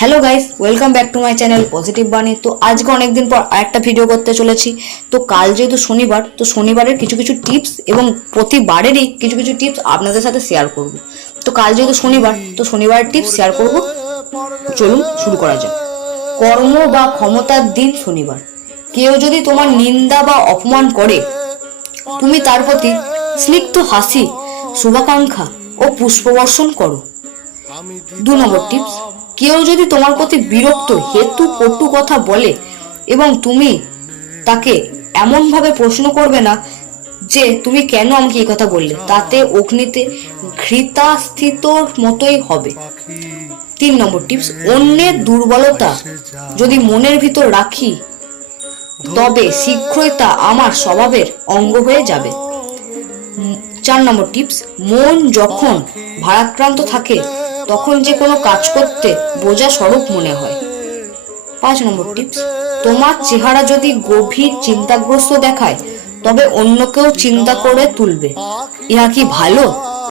Hello guys, welcome back to my channel positive বাণী। তো আজকে অনেকদিন পর আরেকটা ভিডিও করতে চলেছি। তো কাল যেহেতু শনিবার, তো শনিবারের কিছু কিছু টিপস এবং প্রতিবারেরই কিছু কিছু টিপস আপনাদের সাথে শেয়ার করব। তো কাল যেহেতু শনিবার, তো শনিবারের টিপস শেয়ার করব। চলুন শুরু করা যাক। কর্ম বা ক্ষমতার দিন শনিবার। কেউ যদি তোমার নিন্দা বা অপমান করে, তুমি তার প্রতি স্নিগ্ধ হাসি, শুভাকাঙ্ক্ষা ও পুষ্পবর্ষণ করো। 2 নম্বর টিপস, কেউ যদি তোমার প্রতি বিরক্ত হেতু কটু কথা বলে এবং তুমি তাকে এমন ভাবে প্রশ্ন করবে না যে তুমি কেন আমাকে এই কথা বললে, তাতে অগ্নিতে ঘৃতাস্থিতর মতোই হবে। 3 নম্বর টিপস, অন্যের দুর্বলতা যদি মনের ভিতর রাখি তবে শীঘ্রই তা আমার স্বভাবের অঙ্গ হয়ে যাবে। 4 নম্বর টিপস, মন যখন ভারাক্রান্ত থাকে তখন যে কোনো কাজ করতে বোঝা স্বরূপ মনে হয়। 5 নম্বর টিপস, তোমার চেহারা যদি গভীর চিন্তাগ্রস্ত দেখায় তবে অন্যকেও চিন্তা করে তুলবে। ইহা কি ভালো?